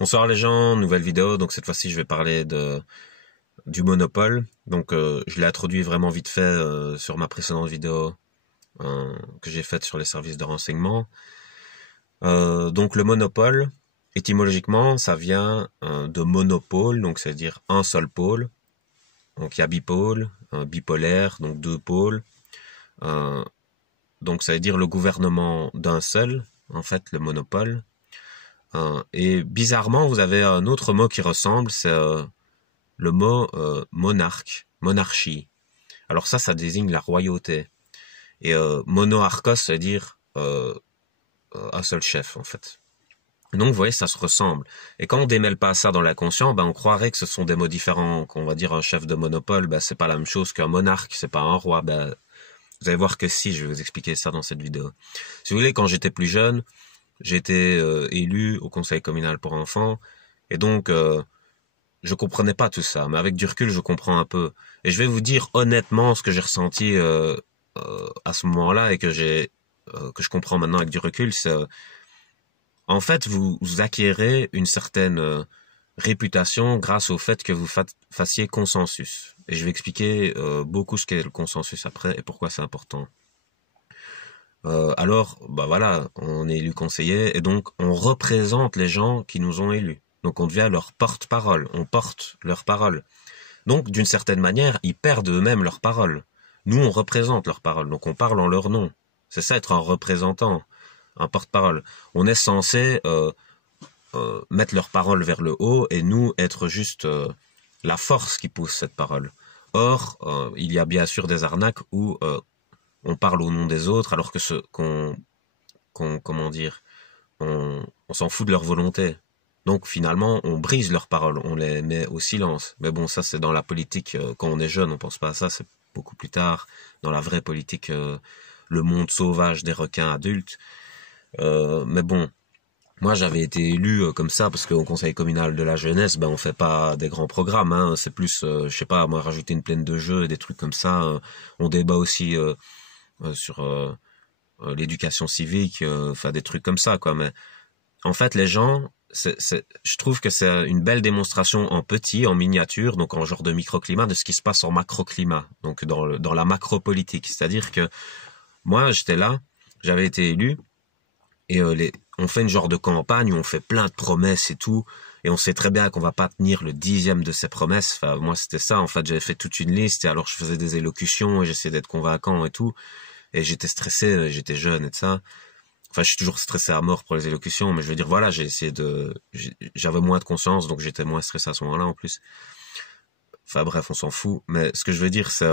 Bonsoir les gens, nouvelle vidéo. Donc cette fois-ci, je vais parler du monopole. Donc je l'ai introduit vraiment vite fait sur ma précédente vidéo que j'ai faite sur les services de renseignement. Donc le monopole, étymologiquement, ça vient de monopôle, donc c'est-à-dire un seul pôle. Donc il y a bipôle, bipolaire, donc deux pôles. Donc ça veut dire le gouvernement d'un seul, en fait, le monopole. Et bizarrement, vous avez un autre mot qui ressemble, c'est le mot monarque, monarchie. Alors ça désigne la royauté. Et monoarchos, ça veut dire un seul chef, en fait. Donc, vous voyez, ça se ressemble. Et quand on démêle pas ça dans l'inconscient, ben, on croirait que ce sont des mots différents. Qu'on va dire un chef de monopole, ben, c'est pas la même chose qu'un monarque, c'est pas un roi. Ben, vous allez voir que si, je vais vous expliquer ça dans cette vidéo. Si vous voulez, quand j'étais plus jeune, j'ai été élu au conseil communal pour enfants. Et donc, je comprenais pas tout ça. Mais avec du recul, je comprends un peu. Et je vais vous dire honnêtement ce que j'ai ressenti à ce moment-là et que je comprends maintenant avec du recul, c'est en fait, vous acquérez une certaine réputation grâce au fait que vous fassiez consensus. Et je vais expliquer beaucoup ce qu'est le consensus après et pourquoi c'est important. Alors, bah voilà, on est élu conseiller et donc on représente les gens qui nous ont élus. Donc on devient leur porte-parole, on porte leur parole. Donc d'une certaine manière, ils perdent eux-mêmes leur parole. Nous, on représente leur parole, donc on parle en leur nom. C'est ça être un représentant, un porte-parole. On est censé mettre leur parole vers le haut et nous être juste la force qui pousse cette parole. Or, il y a bien sûr des arnaques où on parle au nom des autres alors que comment dire, on s'en fout de leur volonté. Donc finalement, on brise leurs paroles, on les met au silence. Mais bon, ça c'est dans la politique, quand on est jeune, on pense pas à ça, c'est beaucoup plus tard, dans la vraie politique, le monde sauvage des requins adultes. Mais bon, moi j'avais été élu comme ça parce qu'au conseil communal de la jeunesse, ben on fait pas des grands programmes, hein, c'est plus, je sais pas, moi rajouter une plaine de jeux et des trucs comme ça. On débat aussi sur l'éducation civique, enfin des trucs comme ça, quoi. Mais en fait, les gens, je trouve que c'est une belle démonstration en petit, en miniature, donc en genre de microclimat, de ce qui se passe en macroclimat, donc dans la macropolitique. C'est-à-dire que moi, j'étais là, j'avais été élu, et on fait une genre de campagne où on fait plein de promesses et tout, et on sait très bien qu'on va pas tenir le 10e de ces promesses. Enfin, moi, c'était ça. En fait, j'avais fait toute une liste, et alors je faisais des élocutions, et j'essayais d'être convaincant et tout, et j'étais stressé, j'étais jeune et tout ça. Enfin, je suis toujours stressé à mort pour les élocutions, mais je veux dire, voilà, j'avais moins de conscience, donc j'étais moins stressé à ce moment-là, en plus. Enfin, bref, on s'en fout. Mais ce que je veux dire, c'est,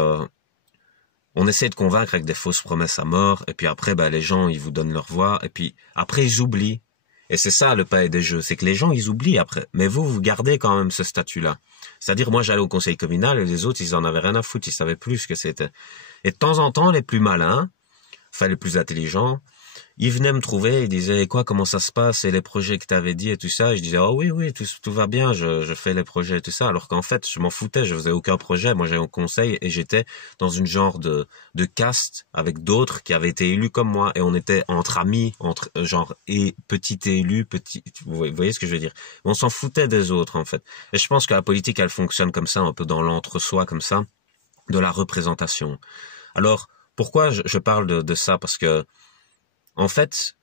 on essaie de convaincre avec des fausses promesses à mort, et puis après, bah, les gens, ils vous donnent leur voix, et puis après, ils oublient. Et c'est ça, le palais des jeux, c'est que les gens, ils oublient après. Mais vous gardez quand même ce statut-là. C'est-à-dire, moi, j'allais au conseil communal, et les autres, ils en avaient rien à foutre, ils savaient plus ce que c'était. Et de temps en temps, les plus malins, enfin, les plus intelligents, ils venaient me trouver, ils disaient quoi, comment ça se passe et les projets que t'avais dit et tout ça. Et je disais oh oui, tout va bien, je fais les projets et tout ça. Alors qu'en fait, je m'en foutais, je faisais aucun projet. Moi, j'allais au conseil et j'étais dans une genre de caste avec d'autres qui avaient été élus comme moi et on était entre amis, entre genre et petit élu, petit. Vous voyez ce que je veux dire? On s'en foutait des autres en fait. Et je pense que la politique, elle fonctionne comme ça, un peu dans l'entre-soi comme ça, de la représentation. Alors pourquoi je parle de ça? Parce que en fait,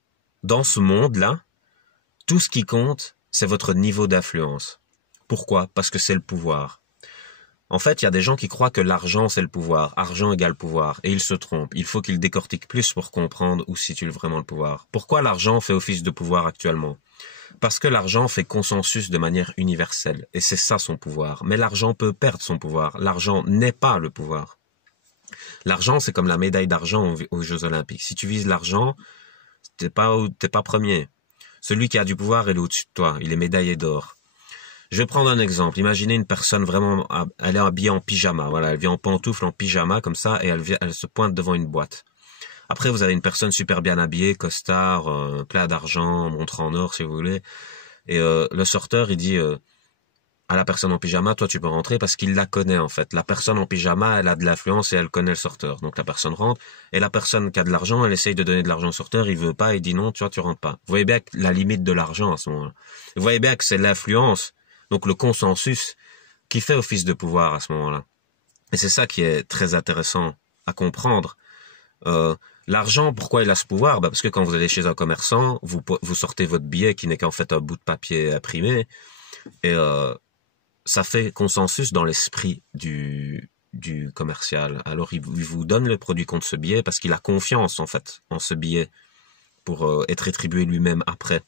dans ce monde-là, tout ce qui compte, c'est votre niveau d'influence. Pourquoi? Parce que c'est le pouvoir. En fait, il y a des gens qui croient que l'argent, c'est le pouvoir. Argent égale pouvoir. Et ils se trompent. Il faut qu'ils décortiquent plus pour comprendre où se situe vraiment le pouvoir. Pourquoi l'argent fait office de pouvoir actuellement? Parce que l'argent fait consensus de manière universelle. Et c'est ça son pouvoir. Mais l'argent peut perdre son pouvoir. L'argent n'est pas le pouvoir. L'argent, c'est comme la médaille d'argent aux Jeux Olympiques. Si tu vises l'argent, t'es pas premier. Celui qui a du pouvoir, il est au-dessus de toi. Il est médaillé d'or. Je vais prendre un exemple. Imaginez une personne vraiment, elle est habillée en pyjama. Voilà, elle vient en pantoufle, en pyjama, comme ça, et elle se pointe devant une boîte. Après, vous avez une personne super bien habillée, costard, plein d'argent, montre en or, si vous voulez. Et le sorteur, il dit, à la personne en pyjama, toi tu peux rentrer parce qu'il la connaît en fait. La personne en pyjama, elle a de l'influence et elle connaît le sorteur. Donc la personne rentre et la personne qui a de l'argent, elle essaye de donner de l'argent au sorteur, il veut pas, il dit non, tu vois, tu rentres pas. Vous voyez bien que la limite de l'argent à ce moment-là. Vous voyez bien que c'est l'influence, donc le consensus qui fait office de pouvoir à ce moment-là. Et c'est ça qui est très intéressant à comprendre. L'argent, pourquoi il a ce pouvoir? Parce que quand vous allez chez un commerçant, vous sortez votre billet qui n'est qu'en fait un bout de papier imprimé et ça fait consensus dans l'esprit du commercial. Alors il vous donne le produit contre ce billet parce qu'il a confiance en fait en ce billet pour être rétribué lui-même après.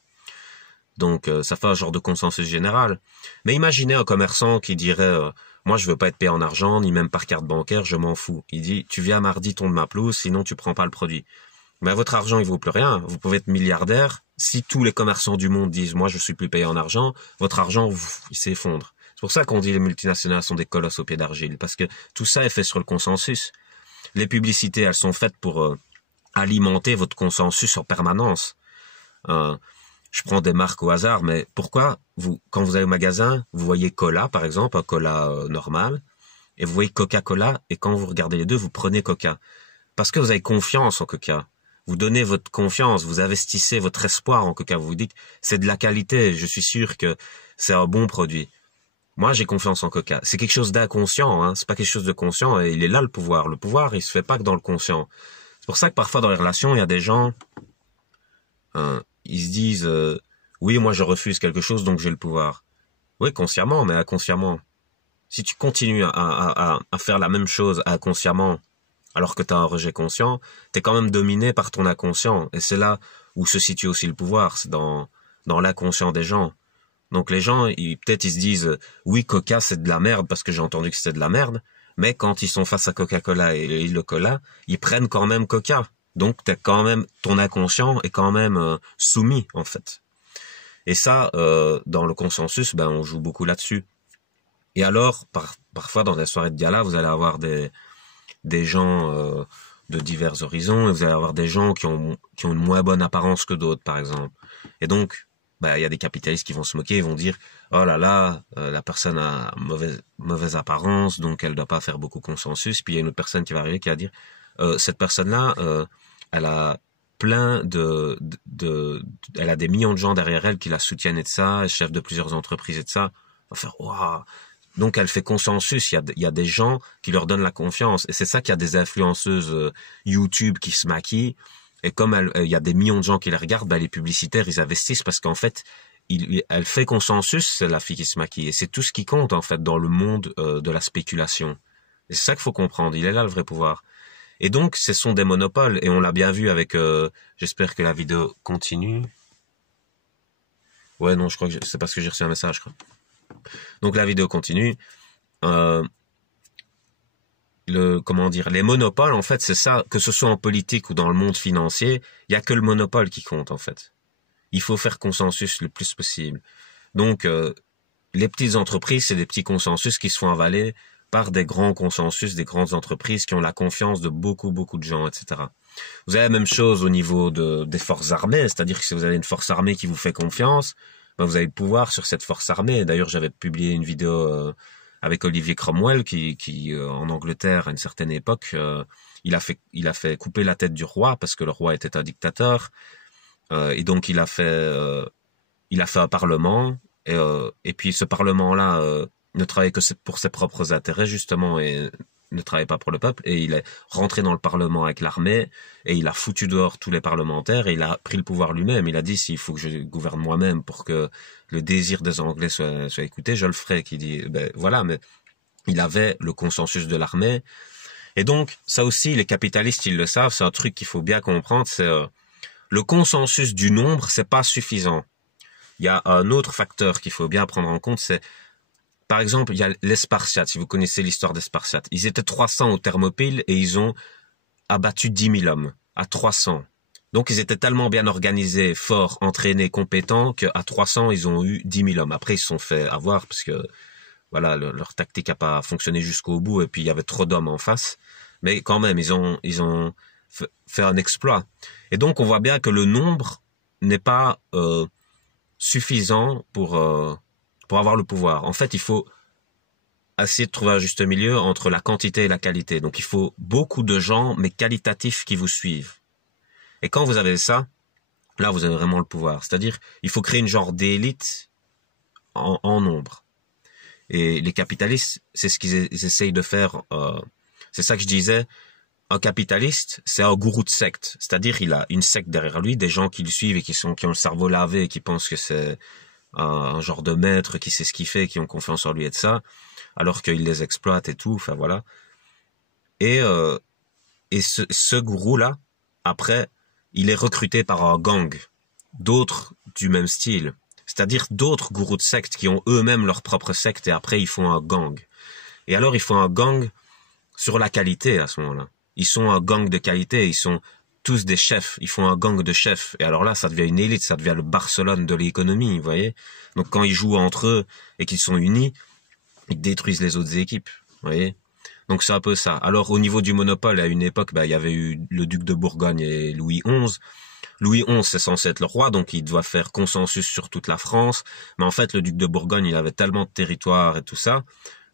Donc ça fait un genre de consensus général. Mais imaginez un commerçant qui dirait moi je veux pas être payé en argent ni même par carte bancaire, je m'en fous. Il dit tu viens mardi tonde ma pelouse sinon tu prends pas le produit. Mais votre argent il vaut plus rien. Vous pouvez être milliardaire si tous les commerçants du monde disent moi je suis plus payé en argent, votre argent il s'effondre. C'est pour ça qu'on dit les multinationales sont des colosses au pied d'argile, parce que tout ça est fait sur le consensus. Les publicités, elles sont faites pour alimenter votre consensus en permanence. Je prends des marques au hasard, mais pourquoi quand vous allez au magasin, vous voyez Cola, par exemple, un Cola normal, et vous voyez Coca-Cola, et quand vous regardez les deux, vous prenez Coca. Parce que vous avez confiance en Coca. Vous donnez votre confiance, vous investissez votre espoir en Coca. Vous vous dites, c'est de la qualité, je suis sûr que c'est un bon produit. Moi, j'ai confiance en Coca. C'est quelque chose d'inconscient, hein. C'est pas quelque chose de conscient. Et il est là le pouvoir. Le pouvoir, il se fait pas que dans le conscient. C'est pour ça que parfois dans les relations, il y a des gens, ils se disent, oui, moi je refuse quelque chose, donc j'ai le pouvoir. Oui, consciemment, mais inconsciemment. Si tu continues à faire la même chose inconsciemment, alors que tu as un rejet conscient, t'es quand même dominé par ton inconscient. Et c'est là où se situe aussi le pouvoir. C'est dans l'inconscient des gens. Donc les gens, peut-être ils se disent oui, Coca c'est de la merde parce que j'ai entendu que c'était de la merde, mais quand ils sont face à Coca-Cola et le cola, ils prennent quand même Coca. Donc t'es quand même, ton inconscient est quand même soumis en fait. Et ça, dans le consensus, on joue beaucoup là-dessus. Et alors, parfois dans des soirées de gala, vous allez avoir des gens de divers horizons, et vous allez avoir des gens qui ont une moins bonne apparence que d'autres, par exemple. Et donc il y a des capitalistes qui vont se moquer, ils vont dire oh là là, la personne a mauvaise apparence, donc elle doit pas faire beaucoup consensus. Puis il y a une autre personne qui va arriver qui va dire cette personne-là, elle a plein elle a des millions de gens derrière elle qui la soutiennent et de ça, elle est chef de plusieurs entreprises et de ça. On va faire waouh. Donc elle fait consensus, il y a des gens qui leur donnent la confiance. Et c'est ça qu'il y a des influenceuses YouTube qui se maquillent. Et comme il y a des millions de gens qui les regardent, les publicitaires, ils investissent parce qu'en fait, elle fait consensus, c'est la fille qui se maquille. Et c'est tout ce qui compte, en fait, dans le monde de la spéculation. Et c'est ça qu'il faut comprendre. Il est là, le vrai pouvoir. Et donc, ce sont des monopoles. Et on l'a bien vu avec... j'espère que la vidéo continue. Ouais, non, je crois que c'est parce que j'ai reçu un message, je crois. Donc, la vidéo continue. Les monopoles, en fait, c'est ça, que ce soit en politique ou dans le monde financier, il y a que le monopole qui compte, en fait. Il faut faire consensus le plus possible. Donc, les petites entreprises, c'est des petits consensus qui se font avaler par des grands consensus, des grandes entreprises qui ont la confiance de beaucoup, beaucoup de gens, etc. Vous avez la même chose au niveau des forces armées, c'est-à-dire que si vous avez une force armée qui vous fait confiance, vous avez le pouvoir sur cette force armée. D'ailleurs, j'avais publié une vidéo avec Olivier Cromwell qui en Angleterre à une certaine époque, il a fait couper la tête du roi parce que le roi était un dictateur, et donc il a fait un parlement, et puis ce parlement-là ne travaillait que pour ses propres intérêts justement et ne travaillait pas pour le peuple, et il est rentré dans le parlement avec l'armée et il a foutu dehors tous les parlementaires et il a pris le pouvoir lui-même. Il a dit s'il faut que je gouverne moi-même pour que le désir des Anglais soit écouté, je le ferai. Qui dit voilà, mais il avait le consensus de l'armée. Et donc ça aussi les capitalistes ils le savent, c'est un truc qu'il faut bien comprendre, c'est le consensus du nombre, c'est pas suffisant. Il y a un autre facteur qu'il faut bien prendre en compte, c'est par exemple, il y a les Spartiates, si vous connaissez l'histoire des Spartiates. Ils étaient 300 aux Thermopyles et ils ont abattu 10 000 hommes à 300. Donc ils étaient tellement bien organisés, forts, entraînés, compétents qu'à 300, ils ont eu 10 000 hommes. Après, ils se sont fait avoir parce que voilà, leur tactique n'a pas fonctionné jusqu'au bout et puis il y avait trop d'hommes en face. Mais quand même, ils ont fait un exploit. Et donc on voit bien que le nombre n'est pas suffisant pour pour avoir le pouvoir. En fait, il faut essayer de trouver un juste milieu entre la quantité et la qualité. Donc il faut beaucoup de gens, mais qualitatifs, qui vous suivent. Et quand vous avez ça, là vous avez vraiment le pouvoir. C'est-à-dire, il faut créer une genre d'élite en nombre. Et les capitalistes, c'est ce qu'ils essayent de faire. C'est ça que je disais. Un capitaliste, c'est un gourou de secte. C'est-à-dire, il a une secte derrière lui, des gens qui le suivent et qui ont le cerveau lavé et qui pensent que c'est un genre de maître qui sait ce qu'il fait, qui ont confiance en lui et de ça, alors qu'il les exploite et tout. Enfin voilà. Et ce gourou-là, après, il est recruté par un gang, d'autres du même style. C'est-à-dire d'autres gourous de secte qui ont eux-mêmes leur propre secte et après ils font un gang. Et alors ils font un gang sur la qualité à ce moment-là. Ils sont un gang de qualité, ils sont tous des chefs, ils font un gang de chefs. Et alors là, ça devient une élite, ça devient le Barcelone de l'économie, vous voyez. Donc quand ils jouent entre eux et qu'ils sont unis, ils détruisent les autres équipes, vous voyez. Donc c'est un peu ça. Alors au niveau du monopole, à une époque, il y avait eu le duc de Bourgogne et Louis XI. Louis XI, c'est censé être le roi, donc il doit faire consensus sur toute la France. Mais en fait, le duc de Bourgogne, il avait tellement de territoire et tout ça,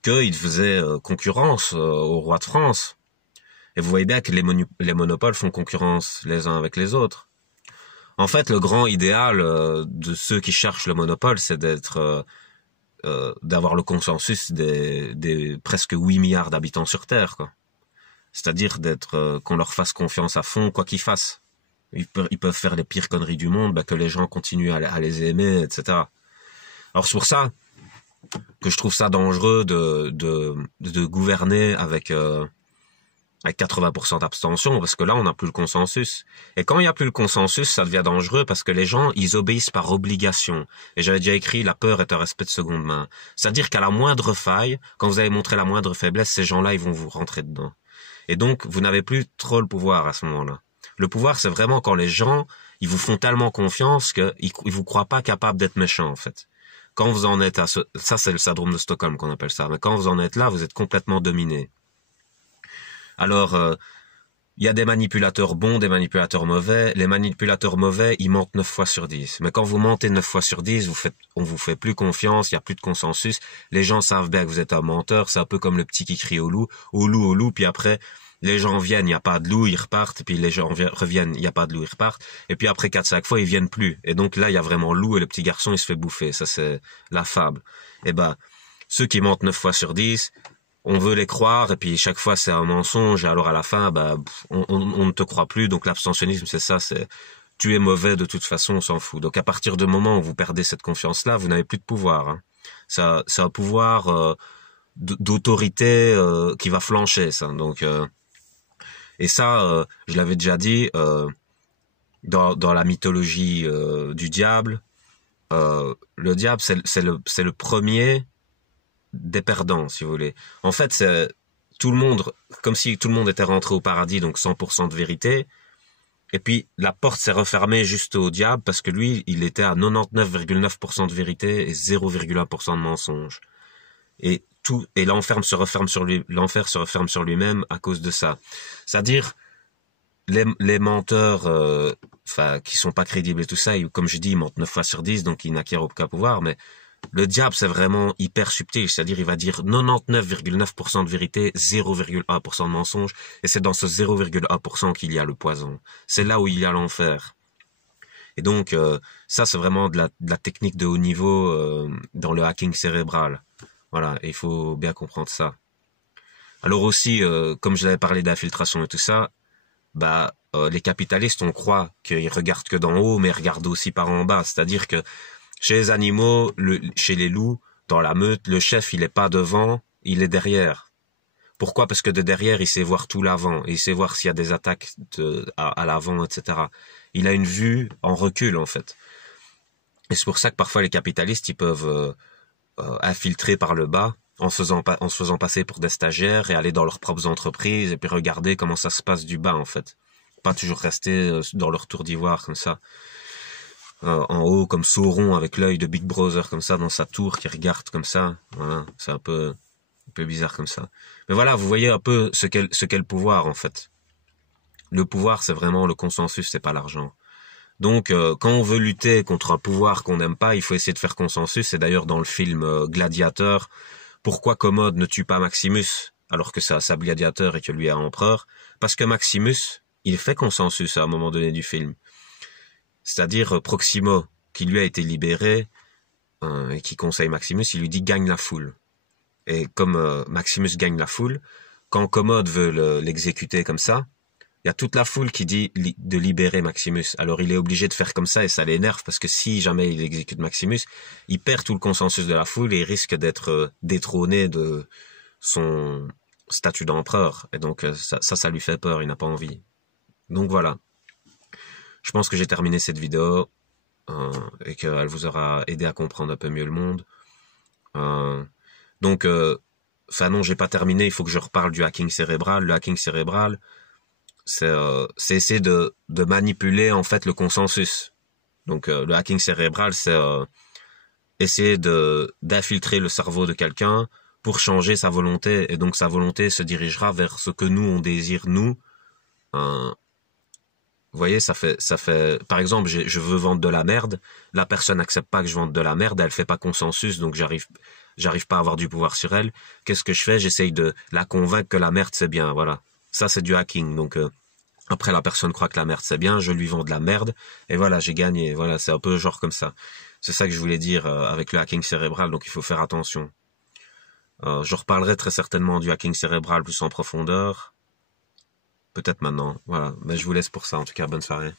qu'il faisait concurrence au roi de France. Et vous voyez bien que les monopoles font concurrence les uns avec les autres. En fait, le grand idéal de ceux qui cherchent le monopole, c'est d'avoir le consensus des presque 8 milliards d'habitants sur Terre, quoi. C'est-à-dire qu'on leur fasse confiance à fond, quoi qu'ils fassent. Ils peuvent faire les pires conneries du monde, que les gens continuent à les aimer, etc. Alors c'est pour ça que je trouve ça dangereux de gouverner avec 80% d'abstention, parce que là on n'a plus le consensus. Et quand il n'y a plus le consensus, ça devient dangereux parce que les gens, ils obéissent par obligation. Et j'avais déjà écrit, la peur est un respect de seconde main. C'est-à-dire qu'à la moindre faille, quand vous avez montré la moindre faiblesse, ces gens-là, ils vont vous rentrer dedans. Et donc, vous n'avez plus trop le pouvoir à ce moment-là. Le pouvoir, c'est vraiment quand les gens, ils vous font tellement confiance qu'ils vous croient pas capable d'être méchants, en fait. Quand vous en êtes ça c'est le syndrome de Stockholm qu'on appelle ça. Mais quand vous en êtes là, vous êtes complètement dominé. Alors, il y a des manipulateurs bons, des manipulateurs mauvais. Les manipulateurs mauvais, ils mentent 9 fois sur 10. Mais quand vous mentez 9 fois sur 10, on vous fait plus confiance, il y a plus de consensus. Les gens savent bien que vous êtes un menteur. C'est un peu comme le petit qui crie au loup, au loup, puis après, les gens viennent, il n'y a pas de loup, ils repartent, et puis les gens reviennent, il n'y a pas de loup, ils repartent, et puis après 4-5 fois, ils viennent plus. Et donc là, il y a vraiment loup, et le petit garçon, il se fait bouffer. Ça, c'est la fable. Et ceux qui mentent 9 fois sur 10, on veut les croire, et puis chaque fois, c'est un mensonge, et alors à la fin, on ne te croit plus. Donc l'abstentionnisme, c'est ça, c'est tu es mauvais, de toute façon, on s'en fout. Donc à partir du moment où vous perdez cette confiance-là, vous n'avez plus de pouvoir. Hein. Ça, c'est un pouvoir d'autorité qui va flancher, ça. Donc et ça, je l'avais déjà dit, dans la mythologie du diable, le diable, c'est le premier des perdants, si vous voulez. En fait, c'est tout le monde, comme si tout le monde était rentré au paradis, donc 100% de vérité, et puis la porte s'est refermée juste au diable, parce que lui, il était à 99,9% de vérité et 0,1% de mensonge. Et l'enfer se referme sur lui-même à cause de ça. C'est-à-dire, les menteurs, qui sont pas crédibles et tout ça, comme je dis, ils mentent 9 fois sur 10, donc ils n'acquièrent aucun pouvoir, mais le diable, c'est vraiment hyper subtil. C'est-à-dire, il va dire 99,9% de vérité, 0,1% de mensonge, et c'est dans ce 0,1% qu'il y a le poison. C'est là où il y a l'enfer. Et donc, ça, c'est vraiment de la technique de haut niveau dans le hacking cérébral. Voilà, et il faut bien comprendre ça. Alors aussi, comme je l'avais parlé d'infiltration et tout ça, les capitalistes, on croit qu'ils regardent que d'en haut, mais ils regardent aussi par en bas. C'est-à-dire que chez les animaux, chez les loups, dans la meute, le chef, il est pas devant, il est derrière. Pourquoi? Parce que de derrière, il sait voir tout l'avant, et il sait voir s'il y a des attaques à l'avant, etc. Il a une vue en recul, en fait. Et c'est pour ça que parfois les capitalistes, ils peuvent infiltrer par le bas, en se faisant passer pour des stagiaires et aller dans leurs propres entreprises et puis regarder comment ça se passe du bas, en fait. Pas toujours rester dans leur tour d'ivoire comme ça. En haut, comme Sauron, avec l'œil de Big Brother, comme ça, dans sa tour, qui regarde comme ça. Voilà, c'est un peu bizarre comme ça. Mais voilà, vous voyez un peu ce qu'est le pouvoir, en fait. Le pouvoir, c'est vraiment le consensus, c'est pas l'argent. Donc, quand on veut lutter contre un pouvoir qu'on n'aime pas, il faut essayer de faire consensus. Et d'ailleurs, dans le film Gladiateur, pourquoi Commode ne tue pas Maximus alors que c'est un sable gladiateur et que lui est empereur? Parce que Maximus, il fait consensus à un moment donné du film. C'est-à-dire Proximo, qui lui a été libéré et qui conseille Maximus, il lui dit gagne la foule. Et comme Maximus gagne la foule, quand Commode veut l'exécuter comme ça, il y a toute la foule qui dit de libérer Maximus. Alors il est obligé de faire comme ça et ça l'énerve parce que si jamais il exécute Maximus, il perd tout le consensus de la foule et il risque d'être détrôné de son statut d'empereur. Et donc ça lui fait peur, il n'a pas envie. Donc voilà. Je pense que j'ai terminé cette vidéo et qu'elle vous aura aidé à comprendre un peu mieux le monde. Donc, enfin non, j'ai pas terminé, il faut que je reparle du hacking cérébral. Le hacking cérébral, c'est essayer de manipuler en fait le consensus. Donc le hacking cérébral, c'est essayer d'infiltrer le cerveau de quelqu'un pour changer sa volonté, et donc sa volonté se dirigera vers ce que nous on désire nous. Vous voyez, ça fait, par exemple, je veux vendre de la merde, la personne n'accepte pas que je vende de la merde, elle fait pas consensus, donc j'arrive pas à avoir du pouvoir sur elle. Qu'est-ce que je fais? J'essaye de la convaincre que la merde c'est bien, voilà. Ça c'est du hacking, donc après la personne croit que la merde c'est bien, je lui vends de la merde, et voilà, j'ai gagné, voilà, c'est un peu genre comme ça. C'est ça que je voulais dire avec le hacking cérébral, donc il faut faire attention. Je reparlerai très certainement du hacking cérébral plus en profondeur. Peut-être maintenant, voilà. Mais je vous laisse pour ça, en tout cas, bonne soirée.